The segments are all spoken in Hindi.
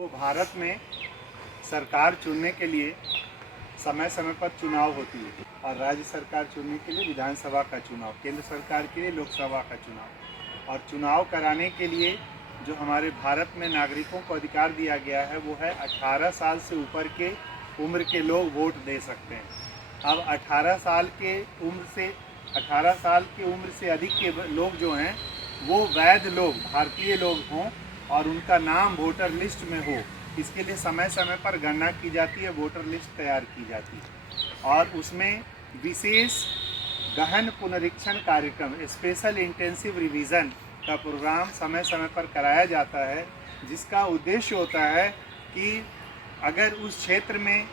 तो भारत में सरकार चुनने के लिए समय समय पर चुनाव होती है और राज्य सरकार चुनने के लिए विधानसभा का चुनाव, केंद्र सरकार के लिए लोकसभा का चुनाव। और चुनाव कराने के लिए जो हमारे भारत में नागरिकों को अधिकार दिया गया है वो है 18 साल से ऊपर के उम्र के लोग वोट दे सकते हैं। अब 18 साल की उम्र से अधिक के लोग जो हैं वो वैध लोग, भारतीय लोग हों और उनका नाम वोटर लिस्ट में हो। इसके लिए समय समय पर गणना की जाती है, वोटर लिस्ट तैयार की जाती है और उसमें विशेष गहन पुनरीक्षण कार्यक्रम, स्पेशल इंटेंसिव रिवीजन का प्रोग्राम समय समय पर कराया जाता है, जिसका उद्देश्य होता है कि अगर उस क्षेत्र में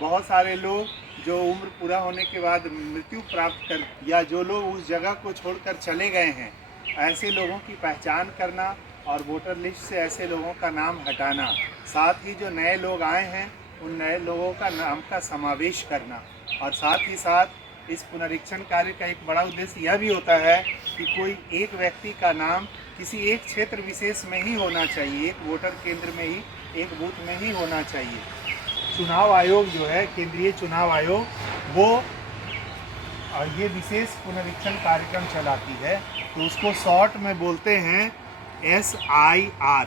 बहुत सारे लोग जो उम्र पूरा होने के बाद मृत्यु प्राप्त कर या जो लोग उस जगह को छोड़कर चले गए हैं, ऐसे लोगों की पहचान करना और वोटर लिस्ट से ऐसे लोगों का नाम हटाना, साथ ही जो नए लोग आए हैं उन नए लोगों का नाम का समावेश करना। और साथ ही साथ इस पुनरीक्षण कार्य का एक बड़ा उद्देश्य यह भी होता है कि कोई एक व्यक्ति का नाम किसी एक क्षेत्र विशेष में ही होना चाहिए, एक वोटर केंद्र में ही, एक बूथ में ही होना चाहिए। चुनाव आयोग जो है, केंद्रीय चुनाव आयोग, वो ये विशेष पुनरीक्षण कार्यक्रम चलाती है, तो उसको शॉर्ट में बोलते हैं SIR,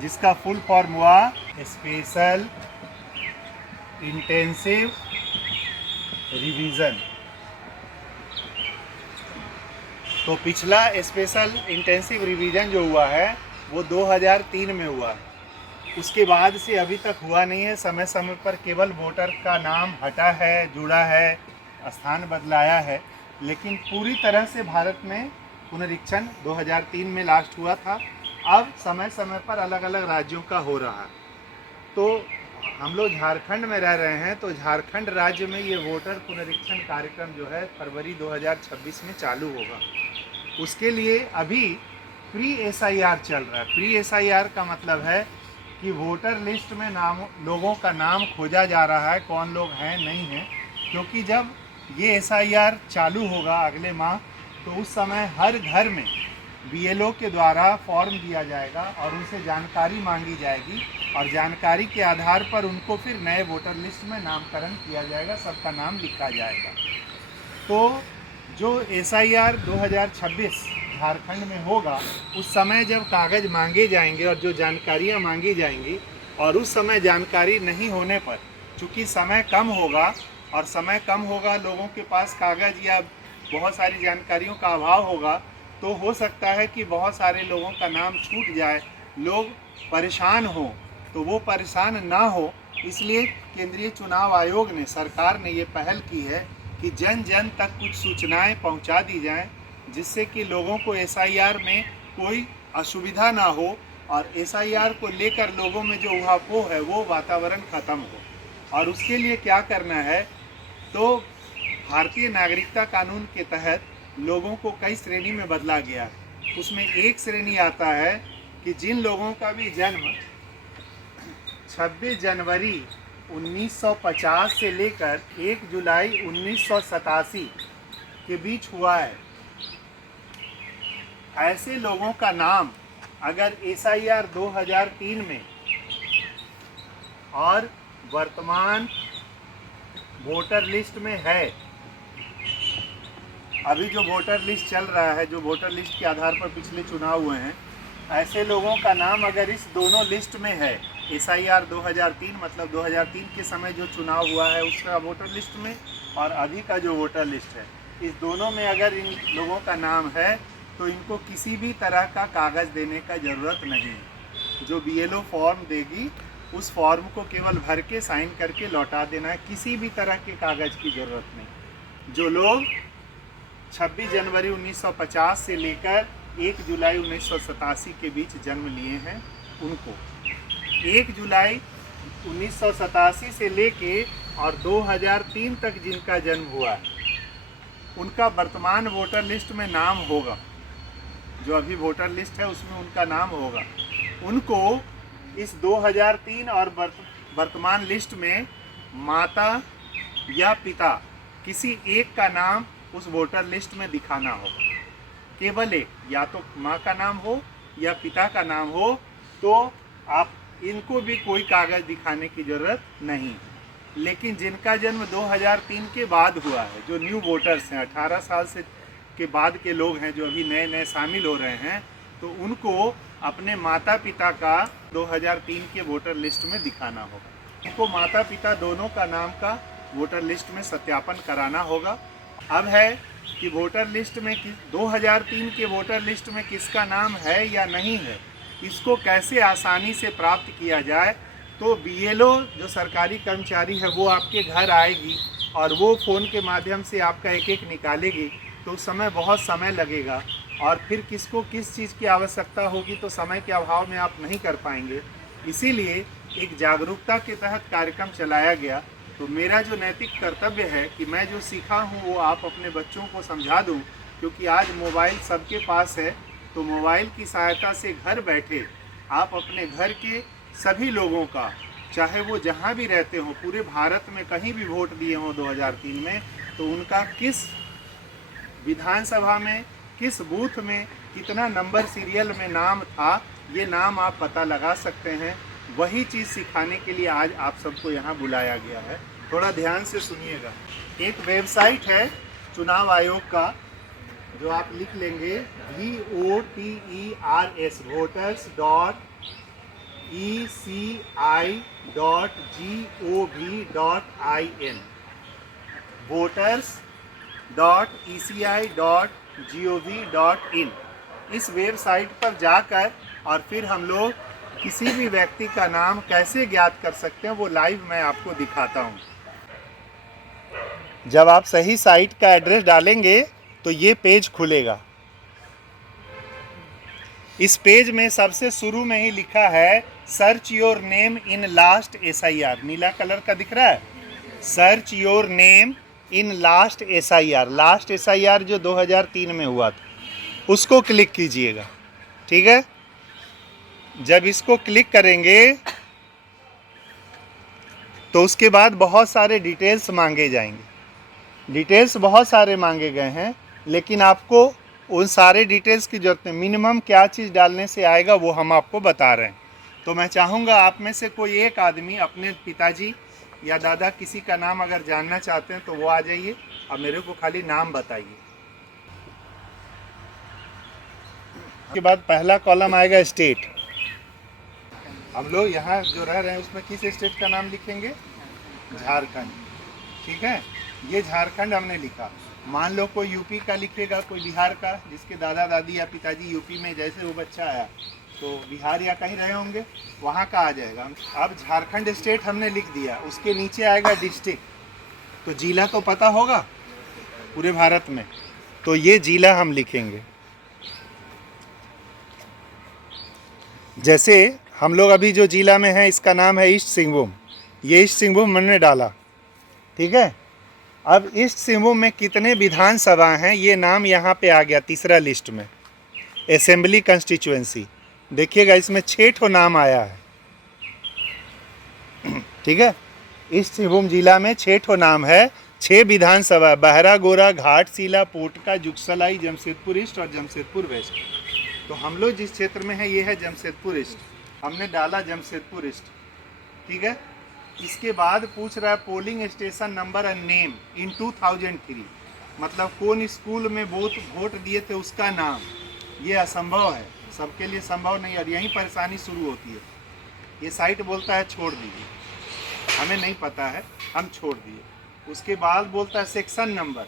जिसका फुल फॉर्म हुआ स्पेशल इंटेंसिव रिवीजन। तो पिछला स्पेशल इंटेंसिव रिवीजन जो हुआ है वो 2003 में हुआ, उसके बाद से अभी तक हुआ नहीं है। समय समय पर केवल वोटर का नाम हटा है, जुड़ा है, स्थान बदलाया है, लेकिन पूरी तरह से भारत में पुनरीक्षण 2003 में लास्ट हुआ था। अब समय समय पर अलग अलग राज्यों का हो रहा है। तो हम लोग झारखंड में रह रहे हैं, तो झारखंड राज्य में ये वोटर पुनरीक्षण कार्यक्रम जो है फरवरी 2026 में चालू होगा। उसके लिए अभी प्री SIR चल रहा है। प्री SIR का मतलब है कि वोटर लिस्ट में लोगों का नाम खोजा जा रहा है, कौन लोग हैं नहीं हैं, क्योंकि जब ये SIR चालू होगा अगले माह, तो उस समय हर घर में BLO के द्वारा फॉर्म दिया जाएगा और उनसे जानकारी मांगी जाएगी और जानकारी के आधार पर उनको फिर नए वोटर लिस्ट में नामकरण किया जाएगा, सबका नाम लिखा जाएगा। तो जो SIR 2026 झारखंड में होगा, उस समय जब कागज़ मांगे जाएंगे और जो जानकारियां मांगी जाएंगी, और उस समय जानकारी नहीं होने पर, चूँकि समय कम होगा और समय कम होगा, लोगों के पास कागज़ या बहुत सारी जानकारियों का अभाव होगा, तो हो सकता है कि बहुत सारे लोगों का नाम छूट जाए, लोग परेशान हों। तो वो परेशान ना हो, इसलिए केंद्रीय चुनाव आयोग ने, सरकार ने ये पहल की है कि जन जन तक कुछ सूचनाएं पहुंचा दी जाएं, जिससे कि लोगों को SIR में कोई असुविधा ना हो और SIR को लेकर लोगों में जो उहापोह है वो वातावरण ख़त्म हो। और उसके लिए क्या करना है, तो भारतीय नागरिकता कानून के तहत लोगों को कई श्रेणी में बदला गया है। उसमें एक श्रेणी आता है कि जिन लोगों का भी जन्म 26 जनवरी 1950 से लेकर 1 जुलाई 1987 के बीच हुआ है, ऐसे लोगों का नाम अगर SIR 2003 में और वर्तमान वोटर लिस्ट में है, अभी जो वोटर लिस्ट चल रहा है, जो वोटर लिस्ट के आधार पर पिछले चुनाव हुए हैं, ऐसे लोगों का नाम अगर इस दोनों लिस्ट में है, SIR 2003 मतलब 2003 के समय जो चुनाव हुआ है उसका वोटर लिस्ट में, और अभी का जो वोटर लिस्ट है, इस दोनों में अगर इन लोगों का नाम है, तो इनको किसी भी तरह का कागज़ देने का ज़रूरत नहीं है। जो BLO फॉर्म देगी उस फॉर्म को केवल भर के साइन करके लौटा देना है, किसी भी तरह के कागज़ की ज़रूरत नहीं। जो लोग 26 जनवरी 1950 से लेकर 1 जुलाई 1987 के बीच जन्म लिए हैं, उनको 1 जुलाई 1987 से लेके और 2003 तक जिनका जन्म हुआ है, उनका वर्तमान वोटर लिस्ट में नाम होगा। जो अभी वोटर लिस्ट है उसमें उनका नाम होगा। उनको इस 2003 और वर्तमान लिस्ट में माता या पिता किसी एक का नाम उस वोटर लिस्ट में दिखाना होगा, केवल एक, या तो माँ का नाम हो या पिता का नाम हो। तो आप इनको भी कोई कागज़ दिखाने की ज़रूरत नहीं। लेकिन जिनका जन्म 2003 के बाद हुआ है, जो न्यू वोटर्स हैं, 18 साल से के बाद के लोग हैं जो अभी नए नए शामिल हो रहे हैं, तो उनको अपने माता पिता का 2003 के वोटर लिस्ट में दिखाना होगा। उनको माता पिता दोनों का नाम का वोटर लिस्ट में सत्यापन कराना होगा। अब है कि वोटर लिस्ट में 2003 के वोटर लिस्ट में किसका नाम है या नहीं है, इसको कैसे आसानी से प्राप्त किया जाए। तो बीएलओ जो सरकारी कर्मचारी है वो आपके घर आएगी और वो फ़ोन के माध्यम से आपका एक एक निकालेगी, तो उस समय बहुत समय लगेगा और फिर किसको किस चीज़ की आवश्यकता होगी तो समय के अभाव में आप नहीं कर पाएंगे। इसीलिए एक जागरूकता के तहत कार्यक्रम चलाया गया। तो मेरा जो नैतिक कर्तव्य है कि मैं जो सीखा हूँ वो आप अपने बच्चों को समझा दूँ, क्योंकि आज मोबाइल सबके पास है। तो मोबाइल की सहायता से घर बैठे आप अपने घर के सभी लोगों का, चाहे वो जहाँ भी रहते हों, पूरे भारत में कहीं भी वोट दिए हों 2003 में, तो उनका किस विधानसभा में, किस बूथ में कितना नंबर सीरियल में नाम था, ये नाम आप पता लगा सकते हैं। वही चीज़ सिखाने के लिए आज आप सबको यहाँ बुलाया गया है। थोड़ा ध्यान से सुनिएगा। एक वेबसाइट है चुनाव आयोग का, जो आप लिख लेंगे VOTERS voters.eci.gov.in voters.eci.gov.in। इस वेबसाइट पर जाकर और फिर हम लोग किसी भी व्यक्ति का नाम कैसे ज्ञात कर सकते हैं वो लाइव मैं आपको दिखाता हूँ। जब आप सही साइट का एड्रेस डालेंगे तो ये पेज खुलेगा। इस पेज में सबसे शुरू में ही लिखा है search your name in last SIR। Neela colour का दिख रहा है, search your name in last SIR। Last SIR जो 2003 में हुआ था उसको क्लिक कीजिएगा, ठीक है। जब इसको क्लिक करेंगे तो उसके बाद बहुत सारे डिटेल्स मांगे जाएंगे। डिटेल्स बहुत सारे मांगे गए हैं, लेकिन आपको उन सारे डिटेल्स की ज़रूरत नहीं। मिनिमम क्या चीज़ डालने से आएगा वो हम आपको बता रहे हैं। तो मैं चाहूँगा आप में से कोई एक आदमी अपने पिताजी या दादा किसी का नाम अगर जानना चाहते हैं तो वो आ जाइए और मेरे को खाली नाम बताइए। उसके बाद पहला कॉलम आएगा स्टेट। हम लोग यहाँ जो रह रहे हैं उसमें किस स्टेट का नाम लिखेंगे? झारखंड, ठीक है। ये झारखंड हमने लिखा। मान लो कोई यूपी का लिखेगा, कोई बिहार का, जिसके दादा दादी या पिताजी यूपी में, जैसे वो बच्चा आया तो बिहार या कहीं रहे होंगे, वहाँ का आ जाएगा। अब झारखंड स्टेट हमने लिख दिया, उसके नीचे आएगा डिस्ट्रिक्ट। तो जिला तो पता होगा पूरे भारत में, तो ये जिला हम लिखेंगे। जैसे हम लोग अभी जो जिला में है इसका नाम है ईस्ट सिंहभूम। ये ईस्ट सिंहभूम हमने डाला, ठीक है। अब ईस्ट सिंहभूम में कितने विधानसभा हैं ये नाम यहाँ पे आ गया तीसरा लिस्ट में, असेंबली कंस्टिट्यूएंसी। देखिएगा इसमें 6 ठो नाम आया है, ठीक है। ईस्ट सिंहभूम जिला में 6 ठो नाम है, 6 विधानसभा, बहरा गोरा, घाटशिला, पोटका, जुगसलाई, जमशेदपुर ईस्ट और जमशेदपुर वेस्ट। तो हम लोग जिस क्षेत्र में है ये है जमशेदपुर ईस्ट, हमने डाला जमशेदपुर ईस्ट, ठीक है। इसके बाद पूछ रहा है polling station number and name in 2003, मतलब कौन स्कूल में वोट दिए थे उसका नाम। ये असंभव है, सबके लिए संभव नहीं, और यहीं परेशानी शुरू होती है। ये साइट बोलता है छोड़ दीजिए, हमें नहीं पता है, हम छोड़ दिए। उसके बाद बोलता है सेक्शन नंबर।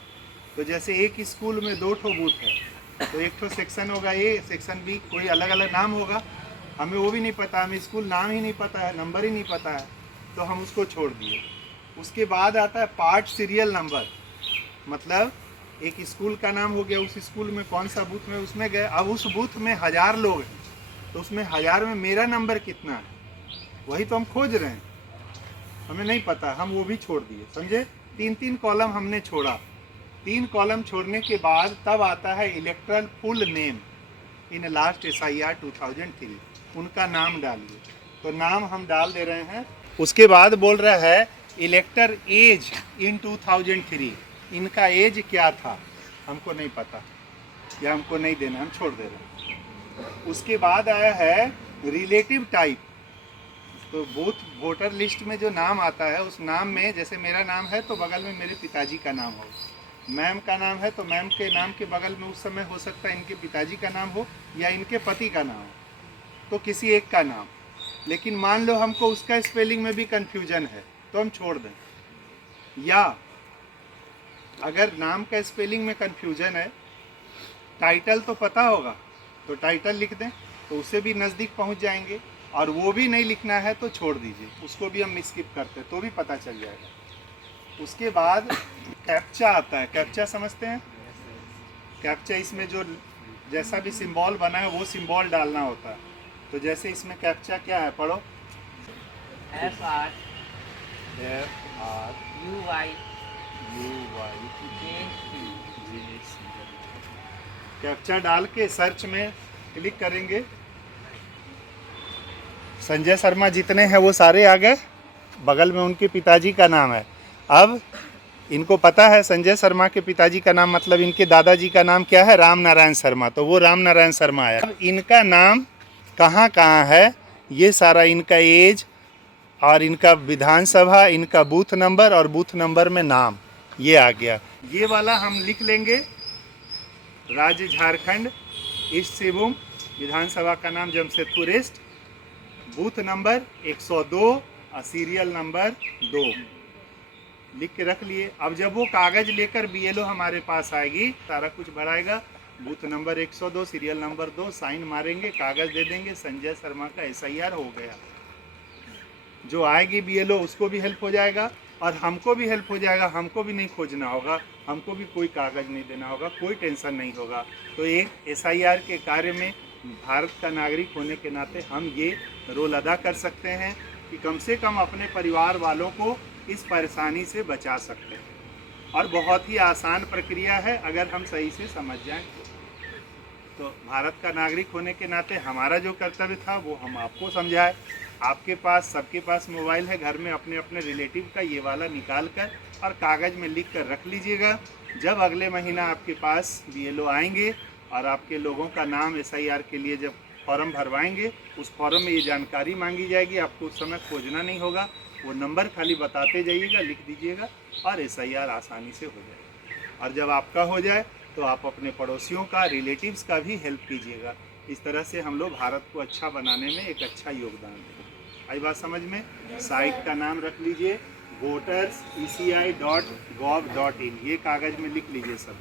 तो जैसे एक स्कूल में 2 ठो बूथ है तो एक ठो सेक्शन होगा ए, सेक्शन बी, कोई अलग अलग नाम होगा, हमें वो भी नहीं पता, हमें स्कूल नाम ही नहीं पता है, नंबर ही नहीं पता है, तो हम उसको छोड़ दिए। उसके बाद आता है पार्ट सीरियल नंबर, मतलब एक स्कूल का नाम हो गया, उस स्कूल में कौन सा बूथ में उसमें गए। अब उस बूथ में 1000 लोग हैं, तो उसमें 1000 में मेरा नंबर कितना है वही तो हम खोज रहे हैं, हमें नहीं पता, हम वो भी छोड़ दिए, समझे। 3 कॉलम हमने छोड़ा। 3 कॉलम छोड़ने के बाद तब आता है electoral full name in last SIR 2003, उनका नाम डालिए। तो नाम हम डाल दे रहे हैं। उसके बाद बोल रहा है इलेक्टर एज इन 2003, इनका एज क्या था हमको नहीं पता या हमको नहीं देना, हम छोड़ दे रहे हैं। उसके बाद आया है रिलेटिव टाइप, तो बूथ वोटर लिस्ट में जो नाम आता है उस नाम में जैसे मेरा नाम है तो बगल में मेरे पिताजी का नाम हो, मैम का नाम है तो मैम के नाम के बगल में उस समय हो सकता है इनके पिताजी का नाम हो या इनके पति का नाम हो, तो किसी एक का नाम। लेकिन मान लो हमको उसका स्पेलिंग में भी कन्फ्यूजन है तो हम छोड़ दें, या अगर नाम का स्पेलिंग में कन्फ्यूजन है, टाइटल तो पता होगा तो टाइटल लिख दें तो उससे भी नज़दीक पहुंच जाएंगे, और वो भी नहीं लिखना है तो छोड़ दीजिए, उसको भी हम स्किप करते तो भी पता चल जाएगा। उसके बाद कैप्चा आता है, कैप्चा समझते हैं? कैप्चा इसमें जो जैसा भी सिंबल बना है वो सिंबल डालना होता है। तो जैसे इसमें कैप्चा क्या है, पढ़ो। FR UY कैप्चा डाल के सर्च में क्लिक करेंगे, संजय शर्मा जितने हैं वो सारे आ गए, बगल में उनके पिताजी का नाम है। अब इनको पता है संजय शर्मा के पिताजी का नाम मतलब इनके दादाजी का नाम क्या है, राम नारायण शर्मा, तो वो राम नारायण शर्मा आया। अब इनका नाम कहाँ कहाँ है, ये सारा इनका एज और इनका विधानसभा, इनका बूथ नंबर और बूथ नंबर में नाम ये आ गया। ये वाला हम लिख लेंगे, राज्य झारखंड, ईस्ट सिंहभूम, विधानसभा का नाम जमशेदपुर ईस्ट, बूथ नंबर 102 और सीरियल नंबर 2 लिख के रख लिए। अब जब वो कागज़ लेकर बीएलओ हमारे पास आएगी, सारा कुछ भराएगा, booth number 102 serial number 2 sign मारेंगे, कागज़ दे देंगे, संजय शर्मा का SIR हो गया। जो आएगी बीएलओ उसको भी हेल्प हो जाएगा और हमको भी हेल्प हो जाएगा, हमको भी नहीं खोजना होगा, हमको भी कोई कागज़ नहीं देना होगा, कोई टेंशन नहीं होगा। तो एक SIR के कार्य में भारत का नागरिक होने के नाते हम ये रोल अदा कर सकते हैं कि कम से कम अपने परिवार वालों को इस परेशानी से बचा सकते हैं। और बहुत ही आसान प्रक्रिया है अगर हम सही से समझ जाएं। तो भारत का नागरिक होने के नाते हमारा जो कर्तव्य था वो हम आपको समझाए। आपके पास, सबके पास मोबाइल है, घर में अपने अपने रिलेटिव का ये वाला निकाल कर और कागज़ में लिख कर रख लीजिएगा। जब अगले महीना आपके पास BLO आएंगे और आपके लोगों का नाम SIR के लिए जब फॉर्म भरवाएंगे, उस फॉर्म में ये जानकारी मांगी जाएगी, आपको उस समय खोजना नहीं होगा, वो नंबर खाली बताते जाइएगा, लिख दीजिएगा और SIR आसानी से हो जाएगा। और जब आपका हो जाए तो आप अपने पड़ोसियों का, रिलेटिव्स का भी हेल्प कीजिएगा। इस तरह से हम लोग भारत को अच्छा बनाने में एक अच्छा योगदान देंगे। आई बात समझ में? साइट का नाम रख लीजिए voterseci.gov.in, ये कागज़ में लिख लीजिए सब।